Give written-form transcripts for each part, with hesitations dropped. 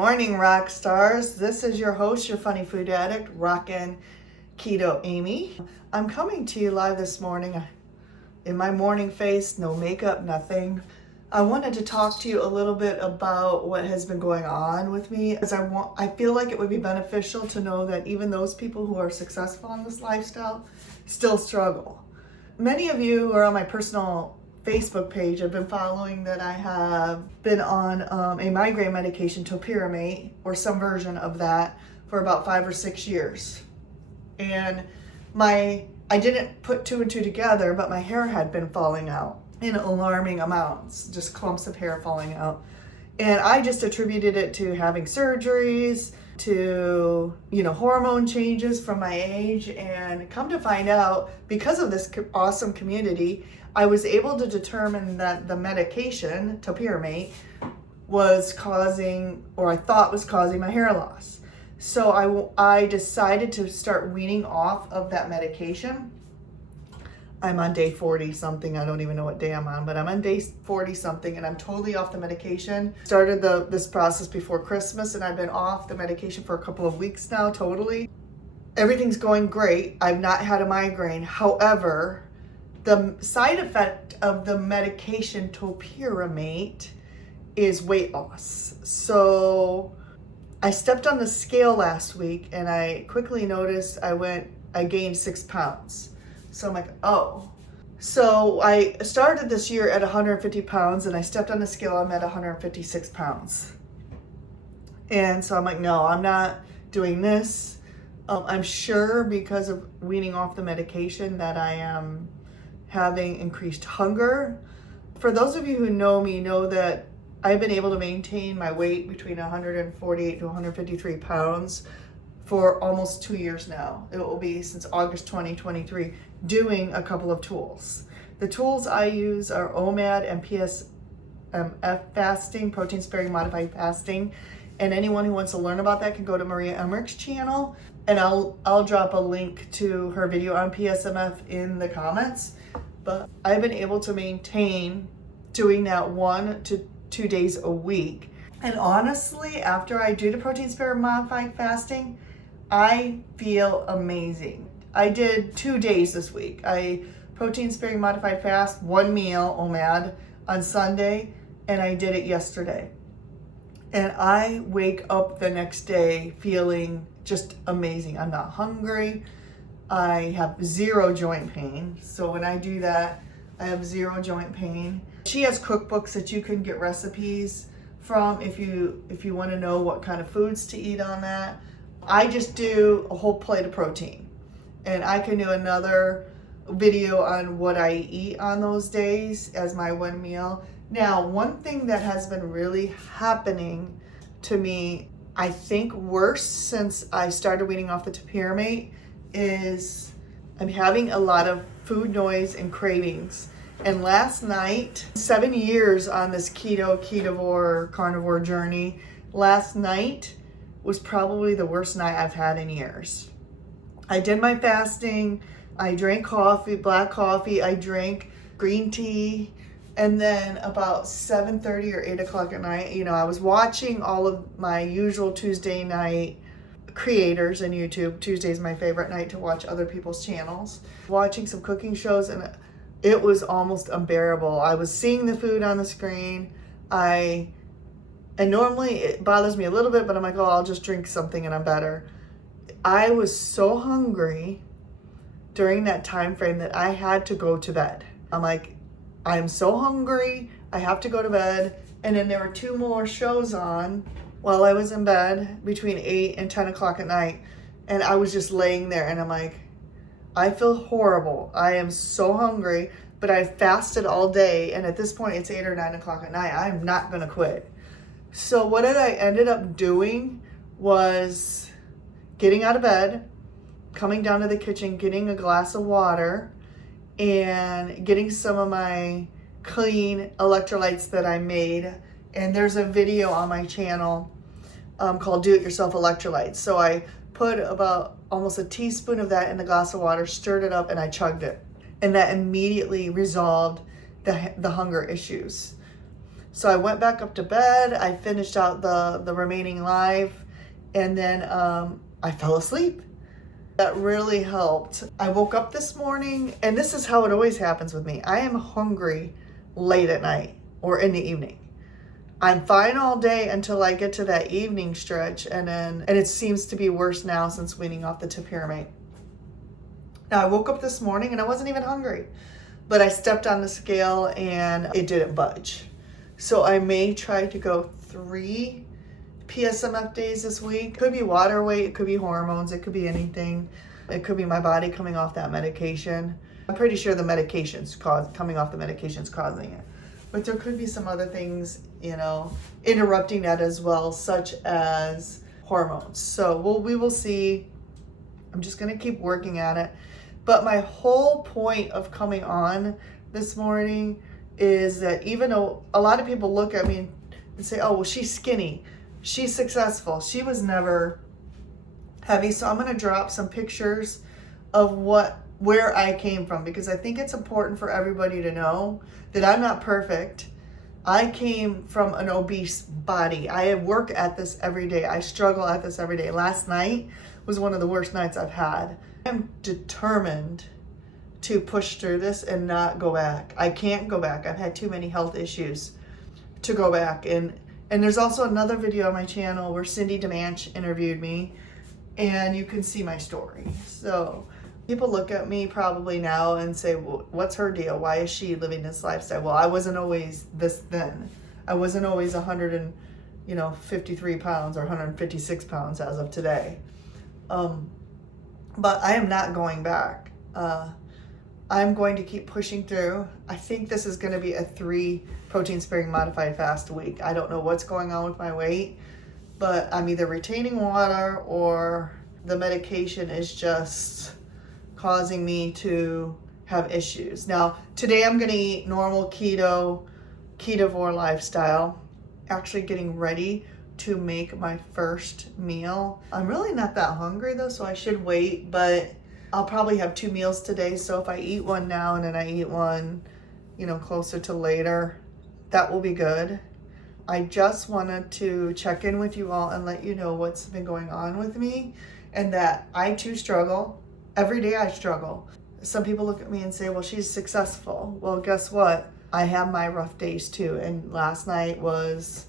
morning, rock stars. This is your host, your funny food addict, Rockin Keto Amy. I'm coming to you live this morning in my morning face, no makeup, nothing. I wanted to talk to you a little bit about what has been going on with me, as I feel like it would be beneficial to know that even those people who are successful in this lifestyle still struggle. Many of you who are on my personal Facebook page have been following that I have been on a migraine medication, topiramate, or some version of that, for about 5 or 6 years. And I didn't put two and two together, but my hair had been falling out in alarming amounts, just clumps of hair falling out. And I just attributed it to having surgeries, to, hormone changes from my age. And come to find out, because of this awesome community, I was able to determine that the medication, topiramate, was causing, or I thought was causing, my hair loss. So I decided to start weaning off of that medication. I'm on day 40 something. I don't even know what day I'm on, but I'm on day 40 something, and I'm totally off the medication. Started this process before Christmas, and I've been off the medication for a couple of weeks now, totally. Everything's going great. I've not had a migraine. However, the side effect of the medication topiramate is weight loss. So I stepped on the scale last week, and I quickly noticed I gained 6 pounds. So I'm like, oh. So I started this year at 150 pounds, and I stepped on the scale, I'm at 156 pounds. And so I'm like, no, I'm not doing this. I'm sure because of weaning off the medication that I am having increased hunger. For those of you who know me, know that I've been able to maintain my weight between 148 to 153 pounds for almost 2 years now. It will be since August 2023, doing a couple of tools. The tools I use are OMAD and PSMF fasting, protein sparing modified fasting. And anyone who wants to learn about that can go to Maria Emmerich's channel, and I'll drop a link to her video on PSMF in the comments. But I've been able to maintain doing that 1 to 2 days a week. And honestly, after I do the protein sparing modified fasting, I feel amazing. I did 2 days this week. I protein sparing modified fast, 1 meal, OMAD, on Sunday, and I did it yesterday. And I wake up the next day feeling just amazing. I'm not hungry. I have 0 joint pain. So when I do that, I have 0 joint pain. She has cookbooks that you can get recipes from if you want to know what kind of foods to eat on that. I just do a whole plate of protein, and I can do another video on what I eat on those days as my 1 meal. Now, one thing that has been really happening to me, I think worse since I started weaning off the topiramate, is I'm having a lot of food noise and cravings. And last night, 7 years on this ketovore, carnivore journey, last night was probably the worst night I've had in years. I did my fasting, I drank coffee, black coffee, I drank green tea, and then about 7:30 or 8 o'clock at night, I was watching all of my usual Tuesday night creators on YouTube. Tuesday is my favorite night to watch other people's channels. Watching some cooking shows, and it was almost unbearable. I was seeing the food on the screen. And normally it bothers me a little bit, but I'm like, oh, I'll just drink something and I'm better. I was so hungry during that time frame that I had to go to bed. I'm like, I'm so hungry, I have to go to bed. And then there were 2 more shows on while I was in bed between 8 and 10 o'clock at night. And I was just laying there, and I'm like, I feel horrible. I am so hungry, but I fasted all day. And at this point, it's 8 or 9 o'clock at night. I'm not going to quit. So what I ended up doing was getting out of bed, coming down to the kitchen, getting a glass of water, and getting some of my clean electrolytes that I made. And there's a video on my channel called Do It Yourself Electrolytes. So I put about almost a teaspoon of that in the glass of water, stirred it up, and I chugged it. And that immediately resolved the hunger issues. So I went back up to bed. I finished out the remaining live, and then I fell asleep. That really helped. I woke up this morning, and this is how it always happens with me. I am hungry late at night or in the evening. I'm fine all day until I get to that evening stretch, and it seems to be worse now since weaning off the topiramate. Now I woke up this morning and I wasn't even hungry, but I stepped on the scale and it didn't budge. So I may try to go 3 PSMF days this week. It could be water weight, it could be hormones, it could be anything. It could be my body coming off that medication. I'm pretty sure the coming off the medication's causing it. But there could be some other things, interrupting that as well, such as hormones. So we will see. I'm just gonna keep working at it. But my whole point of coming on this morning is that even though a lot of people look at me and say, oh, well, she's skinny, she's successful, she was never heavy. So I'm going to drop some pictures of where I came from, because I think it's important for everybody to know that I'm not perfect. I came from an obese body. I work at this every day. I struggle at this every day. Last night was one of the worst nights I've had. I'm determined to push through this and not go back. I can't go back. I've had too many health issues to go back. And there's also another video on my channel where Cindy DeManch interviewed me, and you can see my story. So people look at me probably now and say, well, what's her deal? Why is she living this lifestyle? Well, I wasn't always this thin. I wasn't always 153 pounds or 156 pounds as of today. But I am not going back. I'm going to keep pushing through. I think this is going to be a 3 protein sparing modified fast week. I don't know what's going on with my weight, but I'm either retaining water or the medication is just causing me to have issues. Now, today I'm going to eat normal ketovore lifestyle, actually getting ready to make my first meal. I'm really not that hungry though, so I should wait, but I'll probably have 2 meals today. So if I eat one now and then I eat one, closer to later, that will be good. I just wanted to check in with you all and let you know what's been going on with me, and that I too struggle. Every day I struggle. Some people look at me and say, well, she's successful. Well, guess what? I have my rough days too. And last night was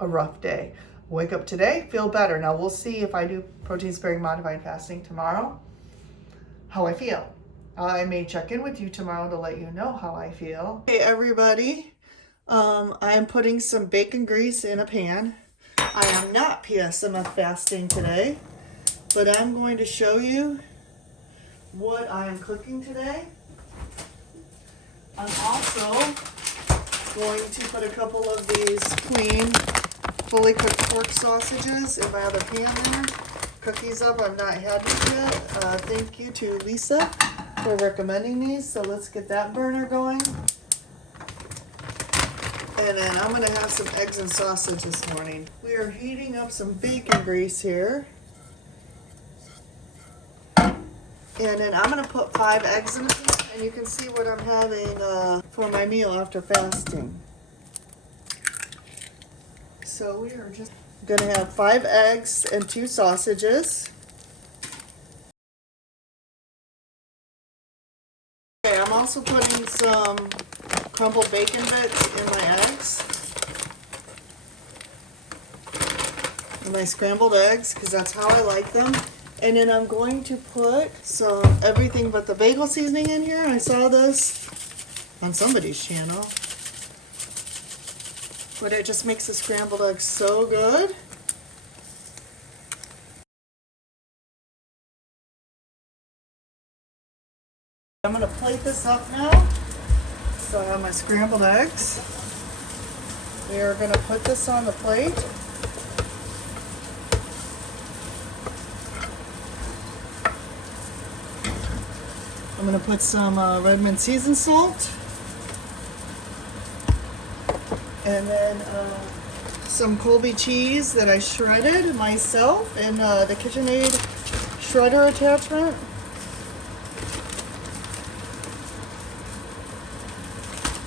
a rough day. Wake up today, feel better. Now we'll see if I do protein sparing modified fasting tomorrow, how I feel. I may check in with you tomorrow to let you know how I feel. Hey everybody, I am putting some bacon grease in a pan. I am not PSMF fasting today, but I'm going to show you what I am cooking today. I'm also going to put a couple of these clean, fully cooked pork sausages in my other pan there. Cook these up. I've not had these yet. Thank you to Lisa for recommending these. So let's get that burner going. And then I'm going to have some eggs and sausage this morning. We are heating up some bacon grease here. And then I'm going to put 5 eggs in it, and you can see what I'm having for my meal after fasting. So we are just going to have 5 eggs and 2 sausages. Okay, I'm also putting some crumbled bacon bits in my eggs. And my scrambled eggs, because that's how I like them. And then I'm going to put some everything but the bagel seasoning in here. I saw this on somebody's channel. But it just makes the scrambled eggs so good. I'm going to plate this up now. So I have my scrambled eggs. We are going to put this on the plate. I'm going to put some Redmond seasoned salt, and then some Colby cheese that I shredded myself in the KitchenAid shredder attachment.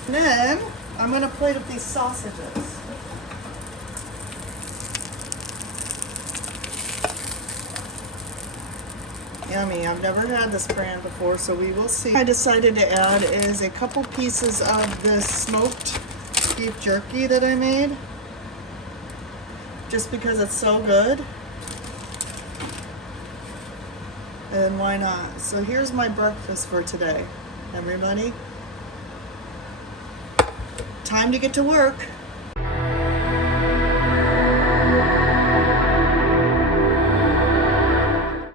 And then I'm gonna plate up these sausages. Yummy. I've never had this brand before, so we will see. I decided to add is a couple pieces of this smoked beef jerky that I made, just because it's so good. And why not? So here's my breakfast for today, everybody. Time to get to work.